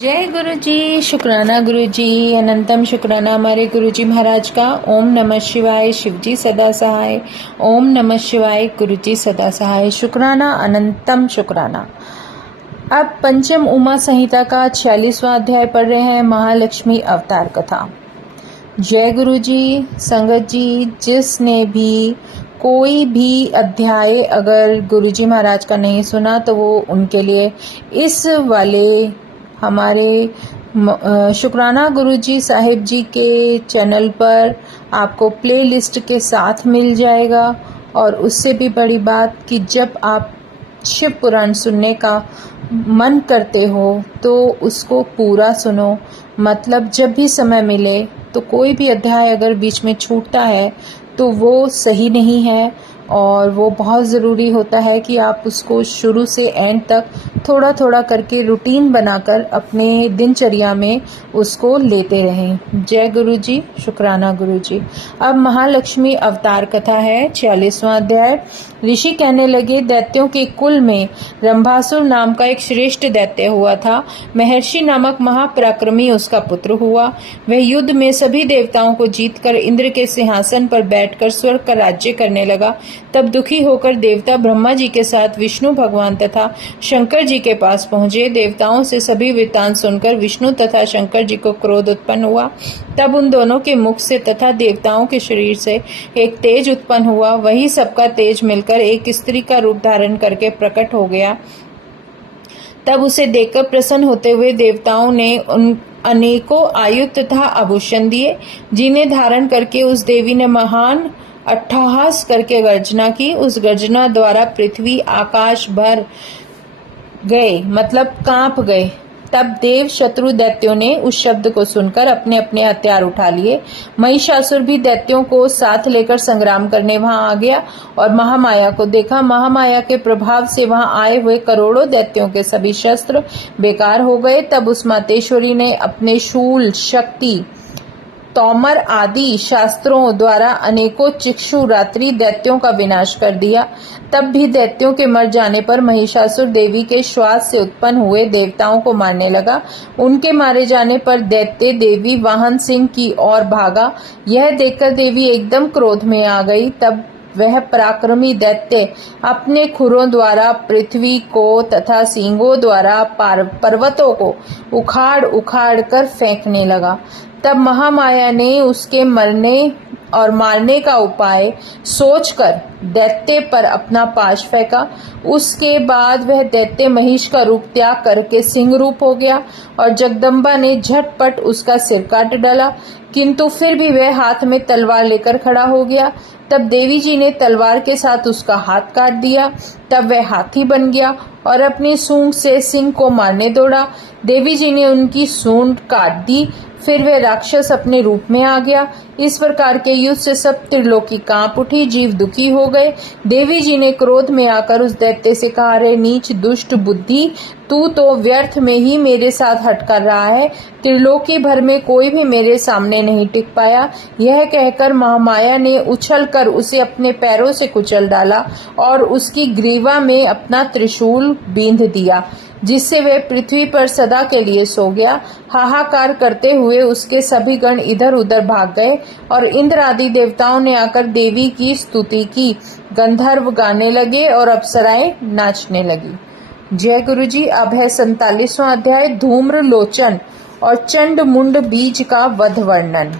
जय गुरु जी। शुक्राना गुरु जी, अनंतम शुक्राना हमारे गुरु जी महाराज का। ओम नमः शिवाय। शिव जी सदा सहाय। ओम नमः शिवाय। गुरु जी सदा सहाय। शुक्राना अनंतम शुक्राना। अब पंचम उमा संहिता का 46वां अध्याय पढ़ रहे हैं, महालक्ष्मी अवतार कथा। जय गुरु जी। संगत जी, जिसने भी कोई भी अध्याय अगर गुरु जी महाराज का नहीं सुना तो वो उनके लिए इस वाले हमारे शुक्राना गुरुजी साहिब जी के चैनल पर आपको प्लेलिस्ट के साथ मिल जाएगा। और उससे भी बड़ी बात कि जब आप शिव पुराण सुनने का मन करते हो तो उसको पूरा सुनो। मतलब जब भी समय मिले तो कोई भी अध्याय अगर बीच में छूटता है तो वो सही नहीं है, और वो बहुत ज़रूरी होता है कि आप उसको शुरू से एंड तक थोड़ा थोड़ा करके रूटीन बनाकर अपने दिनचर्या में उसको लेते रहें। जय गुरु जी। शुक्राना गुरु जी। अब महालक्ष्मी अवतार कथा है, 46वां अध्याय। ऋषि कहने लगे, दैत्यों के कुल में रंभासुर नाम का एक श्रेष्ठ दैत्य हुआ था। महर्षि नामक महापराक्रमी उसका पुत्र हुआ। वह युद्ध में सभी देवताओं को जीतकर इंद्र के सिंहासन पर बैठकर स्वर्ग का राज्य करने लगा। तब दुखी होकर देवता ब्रह्मा जी के साथ विष्णु भगवान तथा शंकर जी के पास पहुंचे। देवताओं से सभी वृत्तांत सुनकर विष्णु तथा शंकर जी को क्रोध उत्पन्न हुआ। तब उन दोनों के मुख से तथा देवताओं के शरीर से एक तेज उत्पन्न हुआ। वही सबका तेज मिलकर एक स्त्री का रूप धारण करके प्रकट हो गया। तब उसे देखकर प्रसन्न होते हुए देवताओं ने उन अनेकों आयुध तथा आभूषण दिए, जिन्हें धारण करके उस देवी ने महान अट्टहास करके गर्जना की। उस गर्जना द्वारा पृथ्वी आकाश भर गए, मतलब कांप गए। तब देव शत्रु दैत्यों ने उस शब्द को सुनकर अपने अपने हथियार उठा लिए। महिषासुर भी दैत्यों को साथ लेकर संग्राम करने वहां आ गया और महामाया को देखा। महामाया के प्रभाव से वहां आए हुए करोड़ों दैत्यों के सभी शस्त्र बेकार हो गए। तब उस मातेश्वरी ने अपने शूल, शक्ति, तोमर आदि शास्त्रों द्वारा अनेकों चिक्षु रात्रि दैत्यों का विनाश कर दिया। तब भी दैत्यों के मर जाने पर महिषासुर देवी के श्वास से उत्पन्न हुए देवताओं को मारने लगा। उनके मारे जाने पर दैत्य देवी वाहन सिंह की ओर भागा। यह देखकर देवी एकदम क्रोध में आ गई। तब वह पराक्रमी दैत्य अपने खुरों द्वारा पृथ्वी को तथा सींगों द्वारा पर्वतों को उखाड़ उखाड़ कर फेंकने लगा। तब महामाया ने उसके मरने और मारने का उपाय सोचकर दैत्य पर अपना पाश फेंका। उसके बाद वह दैत्य महिष का रूप त्याग करके सिंह रूप हो गया और जगदम्बा ने झटपट उसका सिर काट डाला, किंतु फिर भी वह हाथ में तलवार लेकर खड़ा हो गया। तब देवी जी ने तलवार के साथ उसका हाथ काट दिया। तब वह हाथी बन गया और अपनी सूंड से सिंह को मारने दौड़ा। देवी जी ने उनकी सूंड काट दी। फिर वह राक्षस अपने रूप में आ गया। इस प्रकार के युद्ध से सब त्रिलोकी कांप उठी, जीव दुखी हो गए। देवी जी ने क्रोध में आकर उस दैत्य से कहा, रे नीच दुष्ट बुद्धि, तू तो व्यर्थ में ही मेरे साथ हट कर रहा है। त्रिलोकी भर में कोई भी मेरे सामने नहीं टिक पाया। यह कहकर महामाया ने उछलकर उसे अपने पैरों से कुचल डाला और उसकी ग्रीवा में अपना त्रिशूल बींध दिया, जिससे वह पृथ्वी पर सदा के लिए सो गया। हाहाकार करते हुए उसके सभी गण इधर उधर भाग गए और इंद्र आदि देवताओं ने आकर देवी की स्तुति की। गंधर्व गाने लगे और अप्सराएं नाचने लगी। जय गुरु जी। अब है 47वां अध्याय, धूम्र लोचन और चंड मुंड बीज का वध वर्णन।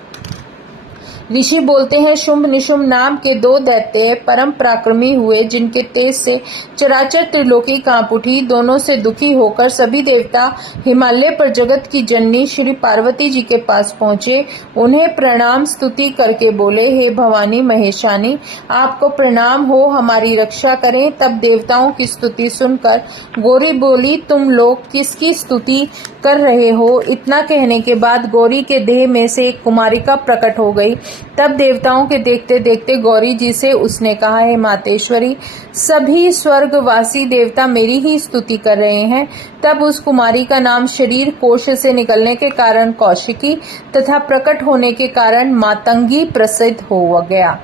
ऋषि बोलते हैं, शुंभ निशुंभ नाम के दो दैत्य परम पराक्रमी हुए, जिनके तेज से चराचर त्रिलोकी कांप उठी। दोनों से दुखी होकर सभी देवता हिमालय पर जगत की जननी श्री पार्वती जी के पास पहुंचे। उन्हें प्रणाम स्तुति करके बोले, हे भवानी महेशानी, आपको प्रणाम हो, हमारी रक्षा करें। तब देवताओं की स्तुति सुनकर गौरी बोली, तुम लोग किसकी स्तुति कर रहे हो? इतना कहने के बाद गौरी के देह में से एक कुमारिका प्रकट हो गई। तब देवताओं के देखते देखते गौरी जी से उसने कहा, हे मातेश्वरी, सभी स्वर्गवासी देवता मेरी ही स्तुति कर रहे हैं। तब उस कुमारी का नाम शरीर कोश से निकलने के कारण कौशिकी तथा प्रकट होने के कारण मातंगी प्रसिद्ध हो गया।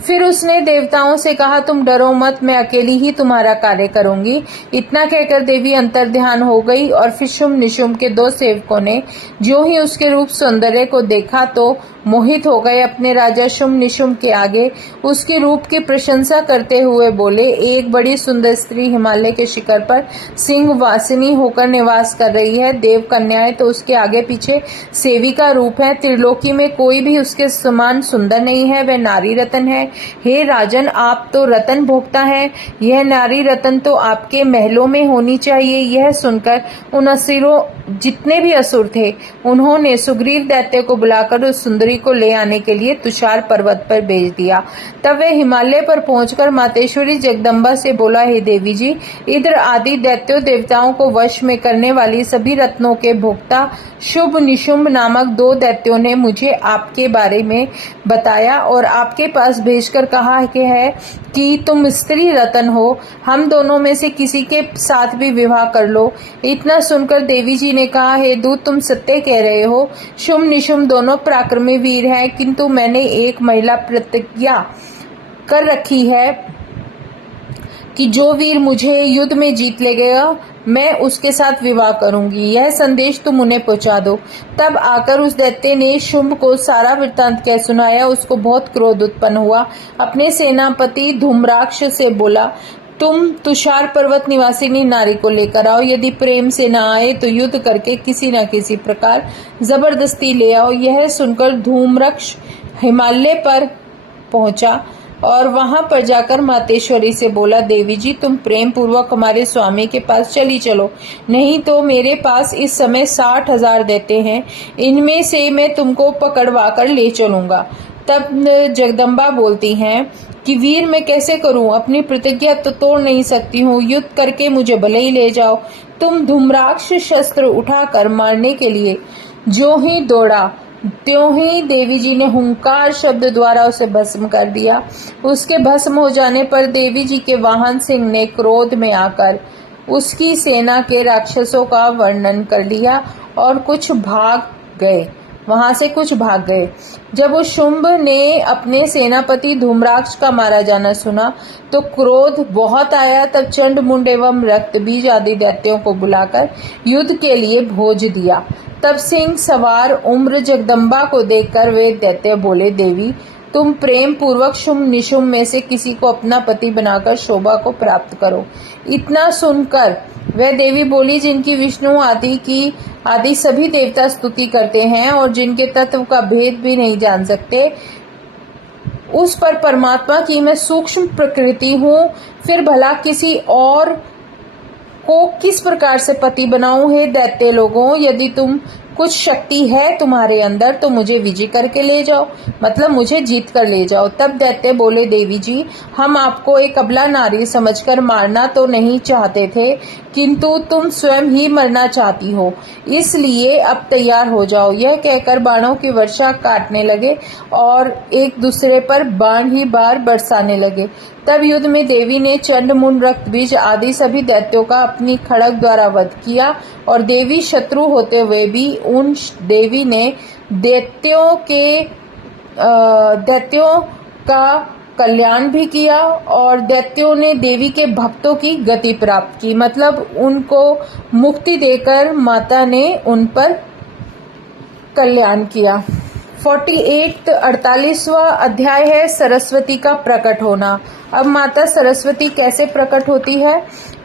फिर उसने देवताओं से कहा, तुम डरो मत, मैं अकेली ही तुम्हारा कार्य करूंगी। इतना कहकर देवी अंतर्ध्यान हो गई और फिर शुम्भ निशुम्भ के 2 सेवकों ने जो ही उसके रूप सौंदर्य को देखा तो मोहित हो गए। अपने राजा शुम्भ निशुम्भ के आगे उसके रूप की प्रशंसा करते हुए बोले, एक बड़ी सुंदर स्त्री हिमालय के शिखर पर सिंह वासिनी होकर निवास कर रही है। देव कन्याएं तो उसके आगे पीछे सेविका रूप है। त्रिलोकी में कोई भी उसके समान सुंदर नहीं है। वह नारी रतन है। हे राजन, आप तो रतन भोक्ता हैं, यह नारी रतन तो आपके महलों में होनी चाहिए। यह सुनकर उन असुरों, जितने भी असुर थे, उन्होंने सुग्रीव दैत्य को बुलाकर उस सुंदरी को ले आने के लिए तुषार पर्वत पर भेज दिया। तब वह हिमालय पर पहुंचकर मातेश्वरी जगदम्बा से बोला, हे देवी जी, इंद्र आदि दैत्यों देवताओं को वश में करने वाली सभी रत्नों के भोक्ता शुम्भ निशुम्भ नामक 2 दैत्यों ने मुझे आपके बारे में बताया और आपके पास भेजकर कहा कि तुम स्त्री रतन हो, हम दोनों में से किसी के साथ भी विवाह कर लो। इतना सुनकर देवी जी ने कहा, हे दूत, तुम सत्य कह रहे हो। शुम्भ निशुम्भ दोनों पराक्रमी वीर हैं, किंतु मैंने एक महिला प्रतिज्ञा कर रखी है कि जो वीर मुझे युद्ध में जीत लेगा मैं उसके साथ विवाह करूंगी। यह संदेश तुम उन्हें पहुंचा दो। तब आकर उस दैत्य ने शुम्भ को सारा वृत्तांत कह सुनाया। उसको बहुत क्रोध उत्पन्न हुआ। अपने सेनापति धूम्राक्ष से बोला, तुम तुषार पर्वत निवासिनी नारी को लेकर आओ। यदि प्रेम से न आए तो युद्ध करके किसी न किसी प्रकार जबरदस्ती ले आओ। यह सुनकर धूम्राक्ष हिमालय पर पहुंचा और वहां पर जाकर मातेश्वरी से बोला, देवी जी, तुम प्रेम पूर्वक हमारे स्वामी के पास चली चलो, नहीं तो मेरे पास इस समय 60,000 दैत्य हैं। इनमें से मैं तुमको पकड़वा कर ले चलूंगा। तब जगदम्बा बोलती हैं कि वीर, मैं कैसे करूं? अपनी प्रतिज्ञा तो तोड़ नहीं सकती हूँ। युद्ध करके मुझे भले ही ले जाओ। तुम धूम्राक्ष शस्त्र उठाकर मारने के लिए जो ही दौड़ा, त्यों ही देवी जी ने हुंकार शब्द द्वारा उसे भस्म कर दिया। उसके भस्म हो जाने पर देवी जी के वाहन सिंह ने क्रोध में आकर उसकी सेना के राक्षसों का वर्णन कर लिया और वहां से कुछ भाग गए। जब उस शुंभ ने अपने सेनापति धूम्राक्ष का मारा जाना सुना तो क्रोध बहुत आया। तब चंड मुंड एवं रक्त बीज आदि दैत्यों को बुलाकर युद्ध के लिए भोज दिया। तब सिंह सवार उम्र जगदम्बा को देखकर वे दैत्य बोले, देवी, तुम प्रेम पूर्वक शुम्भ निशुम्भ में से किसी को अपना पति बनाकर शोभा को प्राप्त करो। इतना सुनकर वह देवी बोली, जिनकी विष्णु आदि सभी देवता स्तुति करते हैं और जिनके तत्व का भेद भी नहीं जान सकते, उस पर परमात्मा की मैं सूक्ष्म प्रकृति हूँ, फिर भला किसी और को किस प्रकार से पति बनाऊं? हे दैत्य लोगों, यदि तुम कुछ शक्ति है तुम्हारे अंदर तो मुझे विजय करके ले जाओ, मतलब मुझे जीत कर ले जाओ। तब दैत्य बोले, देवी जी, हम आपको एक अबला नारी समझकर मारना तो नहीं चाहते थे, किंतु तुम स्वयं ही मरना चाहती हो, इसलिए अब तैयार हो जाओ। यह कहकर बाणों की वर्षा काटने लगे और एक दूसरे पर बाण ही बार बरसाने लगे। तब युद्ध में देवी ने चंड मुंड रक्त बीज आदि सभी दैत्यों का अपनी खड़ग द्वारा वध किया और देवी शत्रु होते हुए भी उन देवी ने दैत्यों का कल्याण भी किया और दैत्यों ने देवी के भक्तों की गति प्राप्त की, मतलब उनको मुक्ति देकर माता ने उन पर कल्याण किया। 48वां अध्याय है सरस्वती का प्रकट होना। अब माता सरस्वती कैसे प्रकट होती है?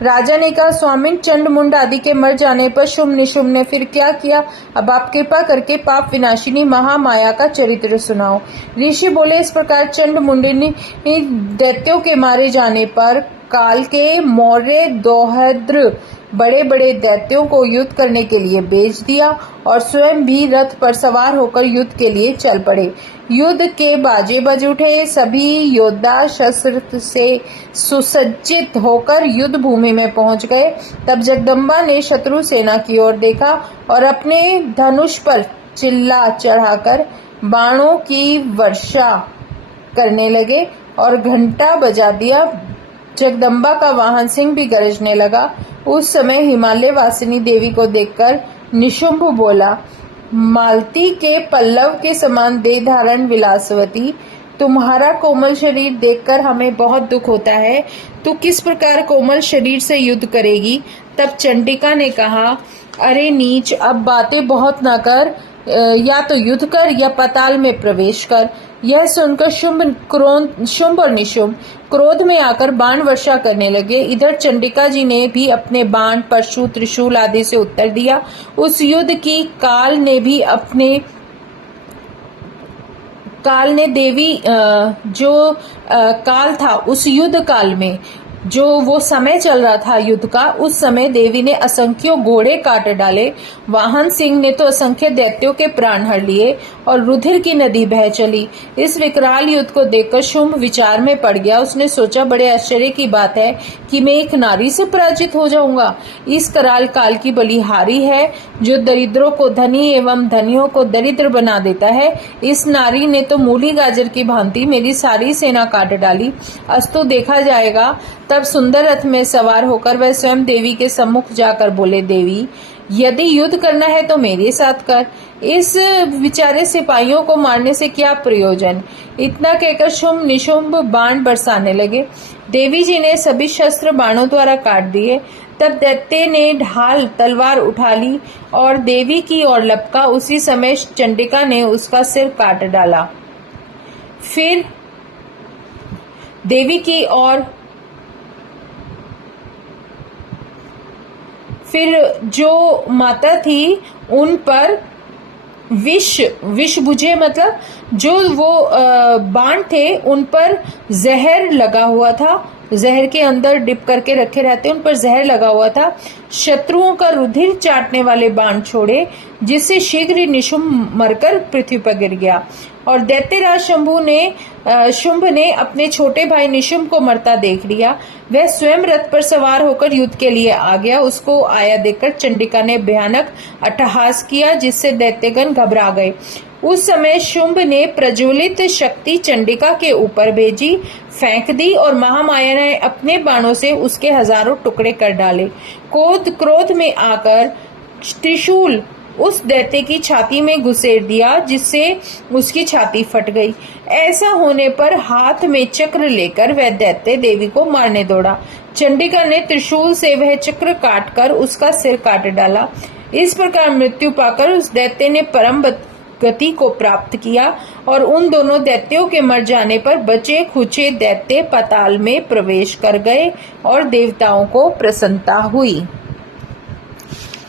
राजा ने कहा, स्वामिन, चंड मुंड आदि के मर जाने पर शुम्भ निशुम्भ ने फिर क्या किया? अब आप कृपा करके पाप विनाशिनी महामाया का चरित्र सुनाओ। ऋषि बोले, इस प्रकार चंड मुंडिनी दैत्यों के मारे जाने पर काल के मौर्य दोहद्र बड़े बड़े दैत्यों को युद्ध करने के लिए भेज दिया और स्वयं भी रथ पर सवार होकर युद्ध के लिए चल पड़े। युद्ध के बाजे बज उठे। सभी योद्धा शस्त्र से सुसज्जित होकर युद्ध भूमि में पहुंच गए। तब जगदम्बा ने शत्रु सेना की ओर देखा और अपने धनुष पर चिल्ला चढ़ाकर बाणों की वर्षा करने लगे और घंटा बजा दिया। जगदम्बा का वाहन सिंह भी गरजने लगा। उस समय हिमालय वासिनी देवी को देखकर निशुंभ बोला, मालती के पल्लव के समान देह धारण विलासवती, तुम्हारा कोमल शरीर देखकर हमें बहुत दुख होता है। तू किस प्रकार कोमल शरीर से युद्ध करेगी? तब चंडिका ने कहा, अरे नीच, अब बातें बहुत न कर, या तो युद्ध कर या पाताल में प्रवेश कर। यह सुनकर शुंभ और निशुंभ क्रोध में आकर बाण वर्षा करने लगे। इधर चंडिका जी ने भी अपने बाण, परशु, त्रिशूल आदि से उत्तर दिया। उस युद्ध की काल ने देवी जो काल था, उस युद्ध काल में जो वो समय चल रहा था युद्ध का, उस समय देवी ने असंख्यों घोड़े काट डाले। वाहन सिंह ने तो असंख्य दैत्यों के प्राण हर लिए और रुधिर की नदी बह चली। इस विकराल युद्ध को देखकर शुंभ विचार में पड़ गया। उसने सोचा, बड़े आश्चर्य की बात है कि मैं एक नारी से पराजित हो जाऊंगा। इस कराल काल की बलिहारी है जो दरिद्रों को धनी एवं धनियों को दरिद्र बना देता है। इस नारी ने तो मूली गाजर की भांति मेरी सारी सेना काट डाली। अस्तु देखा जाएगा। तब सुंदर रथ में सवार होकर वह स्वयं देवी के सम्मुख जाकर बोले, देवी, यदि युद्ध करना है तो मेरे साथ कर। इस बेचारे सिपाहियों को मारने से क्या प्रयोजन? इतना कहकर शुंभ निशुंभ बाण बरसाने लगे। देवी जी ने सभी शस्त्र बाणों द्वारा काट दिए। तब दैत्य ने ढाल तलवार उठा ली और देवी की ओर लपका। उसी समय चंडिका ने उसका सिर काट डाला। फिर देवी की ओर जो माता थी उन पर विष बुझे, मतलब जो वो बाण थे उन पर जहर लगा हुआ था। जहर के अंदर डिप करके रखे रहते, उन पर जहर लगा हुआ था। शत्रुओं का रुधिर चाटने वाले बाण छोड़े, जिससे शीघ्र ही निशुंभ मरकर पृथ्वी पर गिर गया। और दैत्यराज शुंभ ने अपने छोटे भाई निशुंभ को मरता देख लिया। वह स्वयं रथ पर सवार होकर युद्ध के लिए आ गया। उसको आया देखकर चंडिका ने भयानक अट्टहास किया, जिससे दैत्यगण घबरा गए। उस समय शुंभ ने प्रज्वलित शक्ति चंडिका के ऊपर भेजी, फेंक दी और महामाया ने अपने बाणों से उसके हजारों टुकड़े कर डाले। क्रोध में आकर त्रिशूल उस दैत्य की छाती में घुसेड़ दिया, जिससे उसकी छाती फट गई। ऐसा होने पर हाथ में चक्र लेकर वह दैत्य देवी को मारने दौड़ा। चंडिका ने त्रिशूल से वह चक्र काटकर उसका सिर काट डाला। इस प्रकार मृत्यु पाकर उस दैत्य ने परम गति को प्राप्त किया और उन दोनों दैत्यों के मर जाने पर बचे खुचे दैत्य पाताल में प्रवेश कर गए और देवताओं को प्रसन्नता हुई।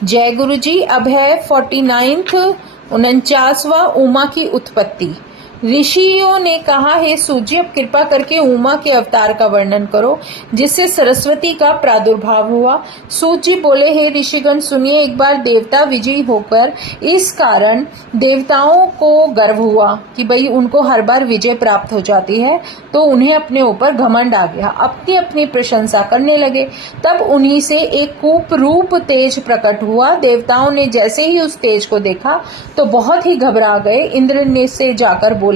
जय गुरु जी। अब है 49वां उमा की उत्पत्ति। ऋषियों ने कहा, हे सूजी, अब कृपा करके उमा के अवतार का वर्णन करो जिससे सरस्वती का प्रादुर्भाव हुआ। सूजी बोले, हे ऋषिगण सुनिए, एक बार देवता विजयी होकर इस कारण देवताओं को गर्व हुआ कि भाई उनको हर बार विजय प्राप्त हो जाती है, तो उन्हें अपने ऊपर घमंड आ गया, अपनी अपनी प्रशंसा करने लगे। तब उन्हीं से एक कूप रूप तेज प्रकट हुआ। देवताओं ने जैसे ही उस तेज को देखा तो बहुत ही घबरा गए। इंद्र ने से जाकर बोले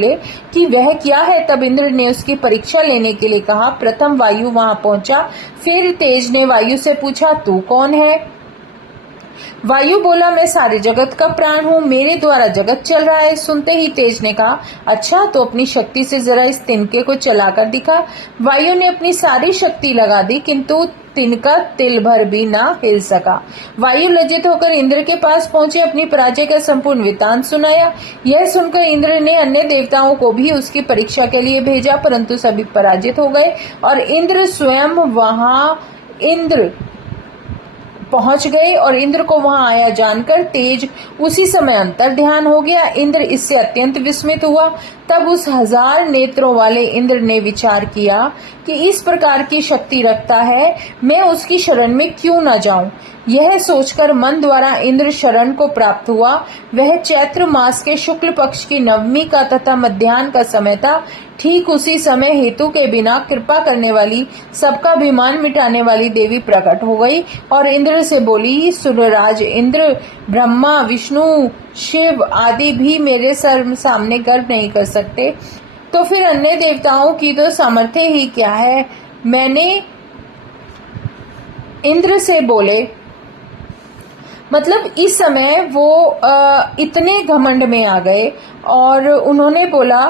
कि वह क्या है। तब इंद्र ने उसकी परीक्षा लेने के लिए कहा। प्रथम वायु वहां पहुंचा। फिर तेज ने वायु से पूछा, तू कौन है? वायु बोला, मैं सारे जगत का प्राण हूँ, मेरे द्वारा जगत चल रहा है। सुनते ही तेज ने कहा, अच्छा तो अपनी शक्ति से जरा इस तिनके को चलाकर दिखा। वायु ने अपनी सारी शक्ति लगा दी, किंतु तिनका तिल भर भी ना हिल सका। वायु लज्जित होकर इंद्र के पास पहुंचे, अपनी पराजय का संपूर्ण वृत्तांत सुनाया। यह सुनकर इंद्र ने अन्य देवताओं को भी उसकी परीक्षा के लिए भेजा, परंतु सभी पराजित हो गए और इंद्र स्वयं वहां पहुंच गए और इंद्र को वहां आया जानकर तेज उसी समय अंतर ध्यान हो गया। इंद्र इससे अत्यंत विस्मित हुआ। तब उस 1000 नेत्रों वाले इंद्र ने विचार किया कि इस प्रकार की शक्ति रखता है, मैं उसकी शरण में क्यों न जाऊं। यह सोचकर मन द्वारा इंद्र शरण को प्राप्त हुआ। वह चैत्र मास के शुक्ल पक्ष की नवमी का तथा मध्याह्न का समय था। ठीक उसी समय हेतु के बिना कृपा करने वाली, सबका अभिमान मिटाने वाली देवी प्रकट हो गई और इंद्र से बोली, सूर्यराज इंद्र, ब्रह्मा, विष्णु, शिव आदि भी मेरे सामने गर्व नहीं कर सकते, तो फिर अन्य देवताओं की तो सामर्थ्य ही क्या है। मैंने इंद्र से बोले, मतलब इस समय वो इतने घमंड में आ गए और उन्होंने बोला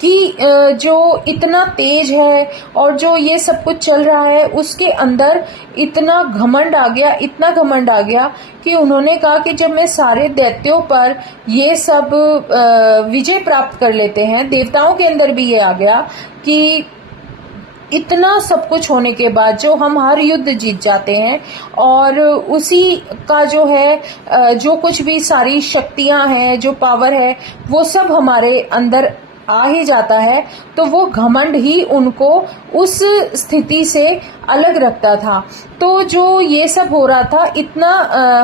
कि जो इतना तेज है और जो ये सब कुछ चल रहा है उसके अंदर इतना घमंड आ गया, इतना घमंड आ गया कि उन्होंने कहा कि जब मैं सारे दैत्यों पर ये सब विजय प्राप्त कर लेते हैं, देवताओं के अंदर भी ये आ गया कि इतना सब कुछ होने के बाद जो हम हर युद्ध जीत जाते हैं और उसी का जो है जो कुछ भी सारी शक्तियां हैं, जो पावर है, वो सब हमारे अंदर आ ही जाता है, तो वो घमंड ही उनको उस स्थिति से अलग रखता था। तो जो ये सब हो रहा था, इतना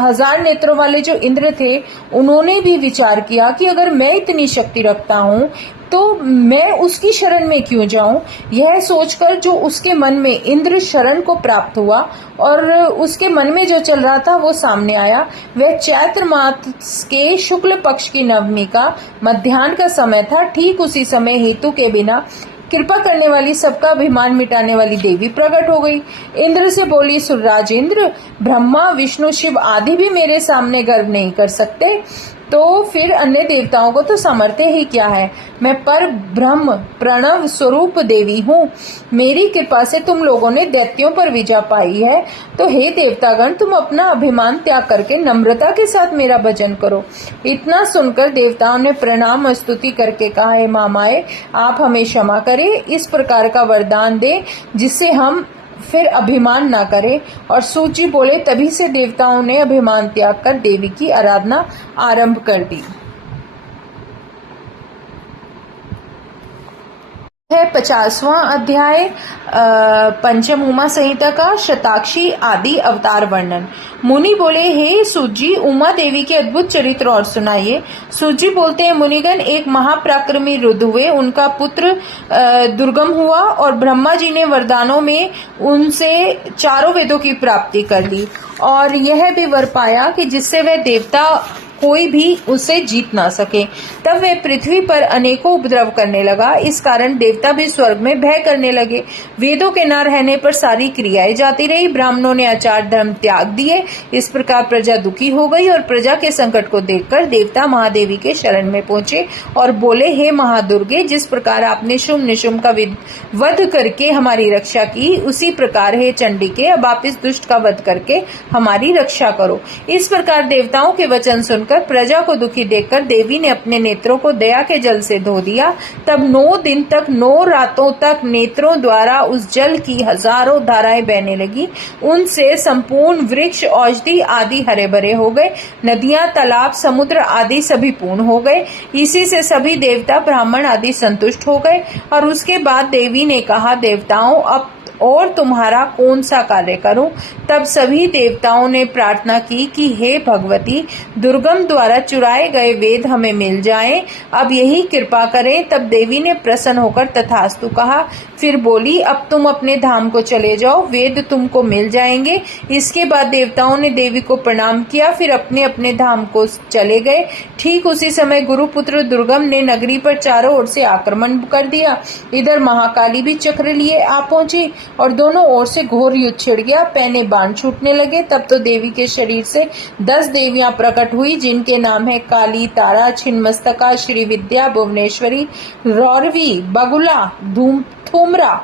1000 नेत्रों वाले जो इंद्र थे, उन्होंने भी विचार किया कि अगर मैं इतनी शक्ति रखता हूँ तो मैं उसकी शरण में क्यों जाऊं। यह सोचकर जो उसके मन में इंद्र शरण को प्राप्त हुआ और उसके मन में जो चल रहा था वो सामने आया। वह चैत्र मास के शुक्ल पक्ष की नवमी का मध्याह्न का समय था। ठीक उसी समय हेतु के बिना कृपा करने वाली, सबका अभिमान मिटाने वाली देवी प्रकट हो गई। इंद्र से बोली, सुरराज इंद्र, ब्रह्मा विष्णु शिव आदि भी मेरे सामने गर्व नहीं कर सकते, तो फिर अन्य देवताओं को तो सामर्थ्य ही क्या है। मैं पर ब्रह्म प्रणव स्वरूप देवी हूँ। मेरी कृपा से तुम लोगों ने दैत्यों पर विजय पाई है, तो हे देवतागण, तुम अपना अभिमान त्याग करके नम्रता के साथ मेरा भजन करो। इतना सुनकर देवताओं ने प्रणाम स्तुति करके कहा, हे महामाये, आप हमें क्षमा करें, इस प्रकार का वरदान दे जिससे हम फिर अभिमान ना करें। और सूत जी बोले, तभी से देवताओं ने अभिमान त्याग कर देवी की आराधना आरंभ कर दी। है 50वां अध्याय पंचम उमा संहिता का शताक्षी आदि अवतार वर्णन। मुनि बोले, हे सूत जी, उमा देवी के अद्भुत चरित्र और सुनाइए। सूत जी बोलते हैं, मुनिगण, एक महापराक्रमी रुद्र हुए, उनका पुत्र दुर्गम हुआ और ब्रह्मा जी ने वरदानों में उनसे चारों वेदों की प्राप्ति कर ली और यह भी वर पाया कि जिससे वह देवता कोई भी उसे जीत ना सके। तब वह पृथ्वी पर अनेकों उपद्रव करने लगा। इस कारण देवता भी स्वर्ग में भय करने लगे। वेदों के न रहने पर सारी क्रियाएं जाती रही। ब्राह्मणों ने आचार धर्म त्याग दिए। इस प्रकार प्रजा दुखी हो गई और प्रजा के संकट को देखकर देवता महादेवी के शरण में पहुंचे और बोले, हे महादुर्गे, जिस प्रकार आपने शुंभ निशुंभ का वध करके हमारी रक्षा की, उसी प्रकार हे चंडिके, अब आप इस दुष्ट का वध करके हमारी रक्षा करो। इस प्रकार देवताओं के वचन सुनकर प्रजा को दुखी देखकर देवी ने अपने नेत्रों को दया के जल से धो दिया। तब 9 दिन तक 9 रातों तक नेत्रों द्वारा उस जल की हजारों धाराएं बहने लगी। उनसे संपूर्ण वृक्ष, औषधि आदि हरे भरे हो गए। नदियां, तालाब, समुद्र आदि सभी पूर्ण हो गए। इसी से सभी देवता, ब्राह्मण आदि संतुष्ट हो गए। और उसके बाद देवी ने कहा, देवताओं, अब और तुम्हारा कौन सा कार्य करूं। तब सभी देवताओं ने प्रार्थना की कि हे भगवती, दुर्गम द्वारा चुराए गए वेद हमें मिल जाएं, अब यही कृपा करें। तब देवी ने प्रसन्न होकर तथास्तु कहा। फिर बोली, अब तुम अपने धाम को चले जाओ, वेद तुमको मिल जाएंगे। इसके बाद देवताओं ने देवी को प्रणाम किया, फिर अपने अपने धाम को चले गए। ठीक उसी समय गुरुपुत्र दुर्गम ने नगरी पर चारों ओर से आक्रमण कर दिया। इधर महाकाली भी चक्र लिए आ पहुंची और दोनों ओर से घोर युद्ध छिड़ गया। पैने बाण छूटने लगे। तब तो देवी के शरीर से 10 देवियां प्रकट हुई, जिनके नाम है काली, तारा, छिन्नमस्तका, श्री विद्या, भुवनेश्वरी, रौरवी, बगुला, धूम्रा,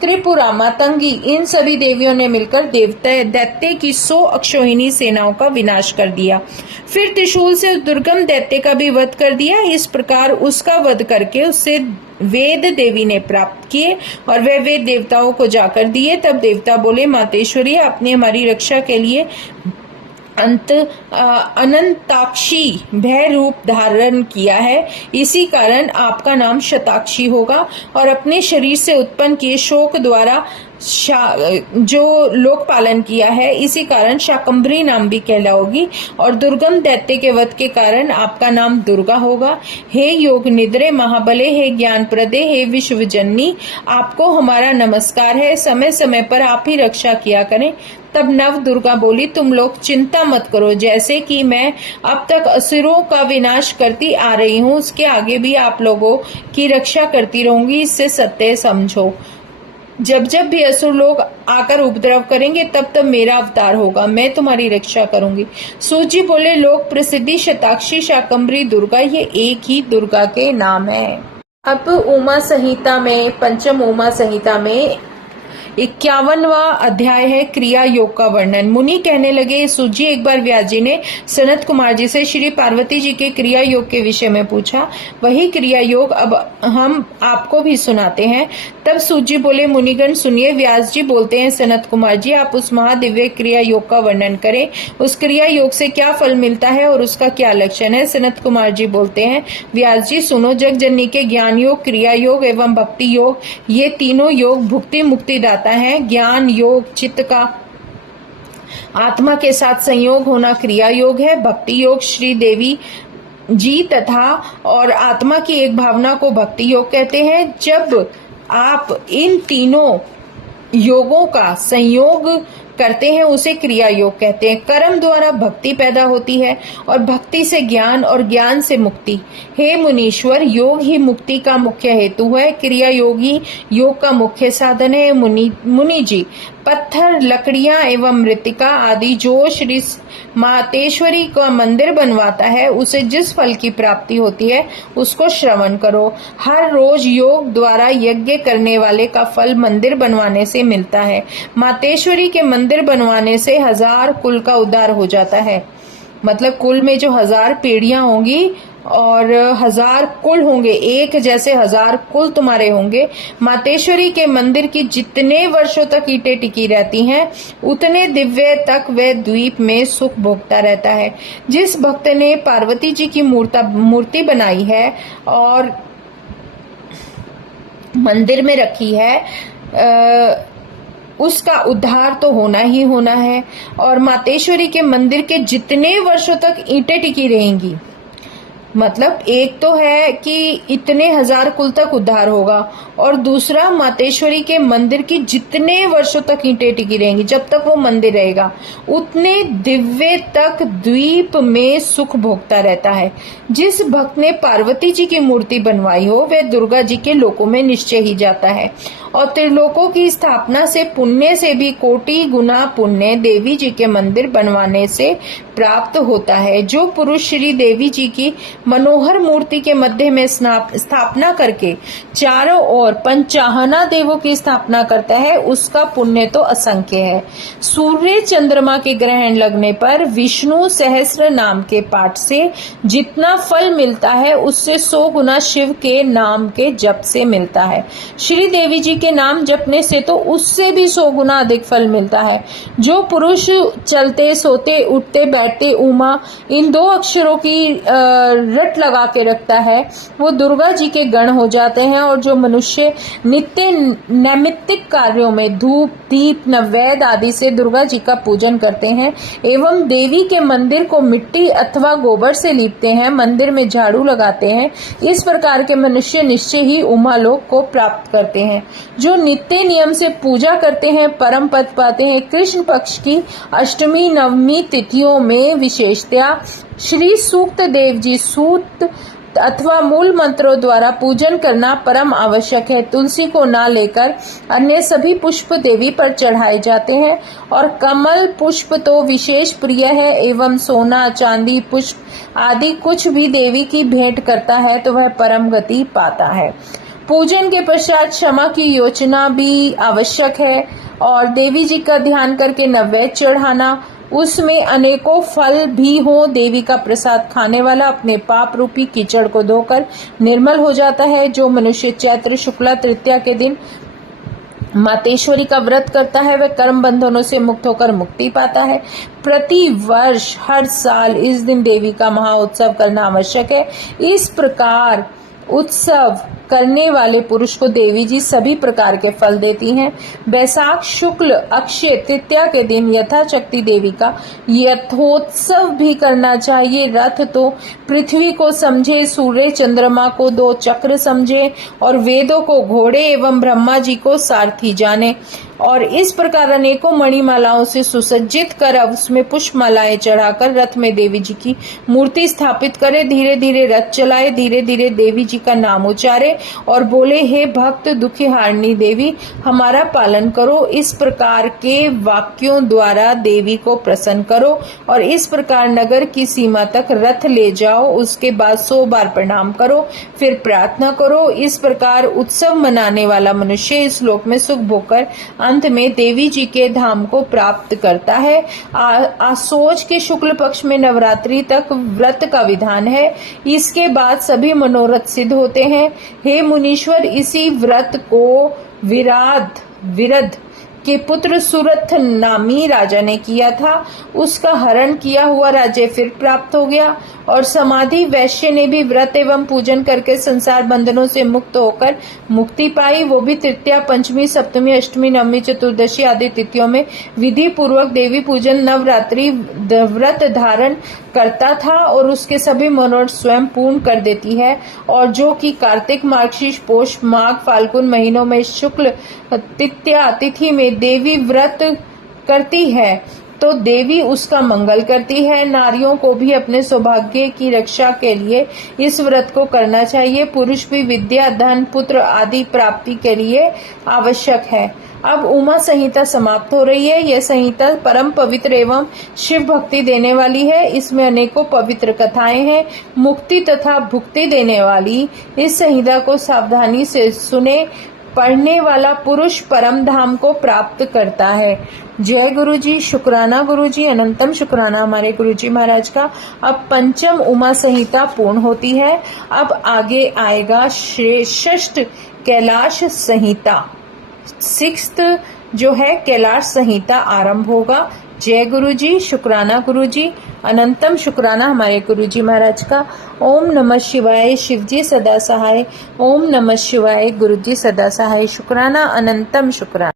त्रिपुरा, मातंगी। इन सभी देवियों ने मिलकर दैत्य की 100 अक्षौहिणी सेनाओं का विनाश कर दिया। फिर त्रिशूल से दुर्गम दैत्य का भी वध कर दिया। इस प्रकार उसका वध करके उससे वेद देवी ने प्राप्त किए और वे वेद देवताओं को जाकर दिए। तब देवता बोले, मातेश्वरी, आपने हमारी रक्षा के लिए अनंताक्षी भय रूप धारण किया है, इसी कारण आपका नाम शताक्षी होगा। और अपने शरीर से उत्पन्न किए शोक द्वारा जो लोक पालन किया है, इसी कारण शाकंभरी नाम भी कहलाओगी। और दुर्गम दैत्य के वध के कारण आपका नाम दुर्गा होगा। हे योग निद्रे महाबले, हे ज्ञान प्रदे, हे विश्वजननी, आपको हमारा नमस्कार है। समय समय पर आप ही रक्षा किया करें। तब नव दुर्गा बोली, तुम लोग चिंता मत करो, जैसे कि मैं अब तक असुरों का विनाश करती आ रही हूँ, उसके आगे भी आप लोगों की रक्षा करती रहूंगी। इससे सत्य समझो। जब जब भी असुर लोग आकर उपद्रव करेंगे, तब तब मेरा अवतार होगा, मैं तुम्हारी रक्षा करूंगी। सूत जी बोले, लोक प्रसिद्धि शताक्षी शाकंभरी दुर्गा, ये एक ही दुर्गा के नाम है। अब उमा संहिता में, पंचम उमा संहिता में 51वां अध्याय है क्रिया योग का वर्णन। मुनि कहने लगे, सूजी एक बार व्यास जी ने सनत कुमार जी से श्री पार्वती जी के क्रिया योग के विषय में पूछा। वही क्रिया योग अब हम आपको भी सुनाते हैं। तब सूजी बोले, मुनिगण सुनिए, व्यास जी बोलते हैं, सनत कुमार जी आप उस महादिव्य क्रिया योग का वर्णन करें। उस क्रिया योग से क्या फल मिलता है और उसका क्या लक्षण है। सनत कुमार जी बोलते हैं, व्यास जी सुनो, जग जननी के ज्ञान योग, क्रिया योग एवं भक्ति योग, ये तीनों योग भुक्ति मुक्ति दाता है। ज्ञान योग चित्त का आत्मा के साथ संयोग होना क्रिया योग है। भक्ति योग श्री देवी जी तथा और आत्मा की एक भावना को भक्ति योग कहते हैं। जब आप इन तीनों योगों का संयोग करते हैं उसे क्रिया योग कहते हैं। कर्म द्वारा भक्ति पैदा होती है और भक्ति से ज्ञान और ज्ञान से मुक्ति। हे मुनीश्वर, योग ही मुक्ति का मुख्य हेतु है। क्रिया योग ही योग का मुख्य साधन है। मुनि जी, पत्थर, लकड़ियां एवं मृतिका आदि जो श्री मातेश्वरी का मंदिर बनवाता है उसे जिस फल की प्राप्ति होती है उसको श्रवण करो। हर रोज योग द्वारा यज्ञ करने वाले का फल मंदिर बनवाने से मिलता है। मातेश्वरी के मंदिर बनवाने से 1000 कुल का उद्धार हो जाता है। मतलब कुल में जो 1000 पीढ़ियां होंगी और 1000 कुल होंगे, एक जैसे 1000 कुल तुम्हारे होंगे। मातेश्वरी के मंदिर की जितने वर्षों तक ईंटें टिकी रहती हैं उतने दिव्य तक वह द्वीप में सुख भोगता रहता है। जिस भक्त ने पार्वती जी की मूर्ति बनाई है और मंदिर में रखी है उसका उद्धार तो होना ही होना है। और मातेश्वरी के मंदिर के जितने वर्षों तक ईंटें टिकी रहेंगी, मतलब एक तो है कि इतने 1000 कुल तक उद्धार होगा और दूसरा मातेश्वरी के मंदिर की जितने वर्षों तक ईंटें टिकी रहेंगी, जब तक वो मंदिर रहेगा उतने दिव्य तक द्वीप में सुख भोगता रहता है। जिस भक्त ने पार्वती जी की मूर्ति बनवाई हो वह दुर्गा जी के लोकों में निश्चय ही जाता है। और त्रिलोकों की स्थापना से पुण्य से भी कोटि गुना पुण्य देवी जी के मंदिर बनवाने से प्राप्त होता है। जो पुरुष श्री देवी जी की मनोहर मूर्ति के मध्य में स्थापना करके चारों ओर पंचाहना देवों की स्थापना करता है उसका पुण्य तो असंख्य है। सूर्य चंद्रमा के ग्रहण लगने पर विष्णु सहस्र नाम के पाठ से जितना फल मिलता है उससे 100 गुना शिव के नाम के जप से मिलता है। श्री देवी जी के नाम जपने से तो उससे भी 100 गुना अधिक फल मिलता है। जो पुरुष चलते सोते उठते बैठते उमा इन 2 अक्षरों की रट लगा के रखता है वो दुर्गा जी के गण हो जाते हैं। और जो मनुष्य नित्य नैमित्तिक कार्यों में धूप दीप नैवेद्य आदि से दुर्गा जी का पूजन करते हैं एवं देवी के मंदिर को मिट्टी अथवा गोबर से लीपते हैं, मंदिर में झाड़ू लगाते हैं, इस प्रकार के मनुष्य निश्चय ही उमा लोक को प्राप्त करते हैं। जो नित्य नियम से पूजा करते हैं परम पद पाते हैं। कृष्ण पक्ष की अष्टमी नवमी तिथियों में विशेषतया श्री सूक्त देव जी सूक्त अथवा मूल मंत्रों द्वारा पूजन करना परम आवश्यक है। तुलसी को ना लेकर अन्य सभी पुष्प देवी पर चढ़ाए जाते हैं और कमल पुष्प तो विशेष प्रिय है एवं सोना चांदी पुष्प आदि कुछ भी देवी की भेंट करता है तो वह परम गति पाता है। पूजन के पश्चात क्षमा की योचना भी आवश्यक है और देवी जी का ध्यान करके नैवेद्य चढ़ाना, उसमें अनेकों फल भी हो। देवी का प्रसाद खाने वाला अपने पाप रूपी कीचड़ को धोकर निर्मल हो जाता है। जो मनुष्य चैत्र शुक्ला तृतीया के दिन मातेश्वरी का व्रत करता है वह कर्म बंधनों से मुक्त होकर मुक्ति पाता है। प्रति वर्ष हर साल इस दिन देवी का महाउत्सव करना आवश्यक है। इस प्रकार उत्सव करने वाले पुरुष को देवी जी सभी प्रकार के फल देती हैं। बैसाख शुक्ल अक्षय तृतीया के दिन यथाशक्ति देवी का यथोत्सव भी करना चाहिए। रथ तो पृथ्वी को समझे, सूर्य चंद्रमा को 2 चक्र समझे और वेदों को घोड़े एवं ब्रह्मा जी को सारथी जाने। और इस प्रकार अनेकों मणिमालाओं से सुसज्जित कर उसमें पुष्पमालाएं चढ़ाकर रथ में देवी जी की मूर्ति स्थापित करे। धीरे धीरे रथ चलाए, धीरे धीरे देवी जी का नाम उच्चारे और बोले, हे भक्त दुखी हारिणी देवी, हमारा पालन करो। इस प्रकार के वाक्यों द्वारा देवी को प्रसन्न करो और इस प्रकार नगर की सीमा तक रथ ले जाओ। उसके बाद 100 बार प्रणाम करो, फिर प्रार्थना करो। इस प्रकार उत्सव मनाने वाला मनुष्य इस लोक में सुख भोगकर अंत में देवी जी के धाम को प्राप्त करता है। आसोज के शुक्ल पक्ष में नवरात्रि तक व्रत का विधान है। इसके बाद सभी मनोरथ सिद्ध होते हैं। हे मुनीश्वर, इसी व्रत को विरध के पुत्र सुरथ नामी राजा ने किया था। उसका हरण किया हुआ राज्य फिर प्राप्त हो गया और समाधि वैश्य ने भी व्रत एवं पूजन करके संसार बंधनों से मुक्त होकर मुक्ति पाई। वो भी तृतीया, पंचमी, सप्तमी, अष्टमी, नवमी, चतुर्दशी आदि तिथियों में विधि पूर्वक देवी पूजन नवरात्रि व्रत धारण करता था और उसके सभी मनोरथ स्वयं पूर्ण कर देती है। और जो कि कार्तिक, मार्गशीर्ष, पौष, माघ, फाल्गुन महीनों में शुक्ल तृतीया तिथि में देवी व्रत करती है तो देवी उसका मंगल करती है। नारियों को भी अपने सौभाग्य की रक्षा के लिए इस व्रत को करना चाहिए। पुरुष भी विद्या, धन, पुत्र आदि प्राप्ति के लिए आवश्यक है। अब उमा संहिता समाप्त हो रही है। यह संहिता परम पवित्र एवं शिव भक्ति देने वाली है। इसमें अनेकों पवित्र कथाएं हैं। मुक्ति तथा भुक्ति देने वाली इस संहिता को सावधानी से सुने पढ़ने वाला पुरुष परम धाम को प्राप्त करता है। जय गुरु जी, शुक्राना गुरु जी, अनंतम शुक्राना हमारे गुरु जी महाराज का। अब पंचम उमा संहिता पूर्ण होती है। अब आगे आएगा षष्ठ कैलाश संहिता, 6th जो है कैलाश संहिता आरंभ होगा। जय गुरु जी, शुक्राना गुरु जी, अनंतम शुक्राना हमारे गुरु जी महाराज का। ओम नमः शिवाय, शिव जी सदा सहाय। ओम नमः शिवाय, गुरु जी सदा सहाय। शुक्राना, अनंतम शुक्राना।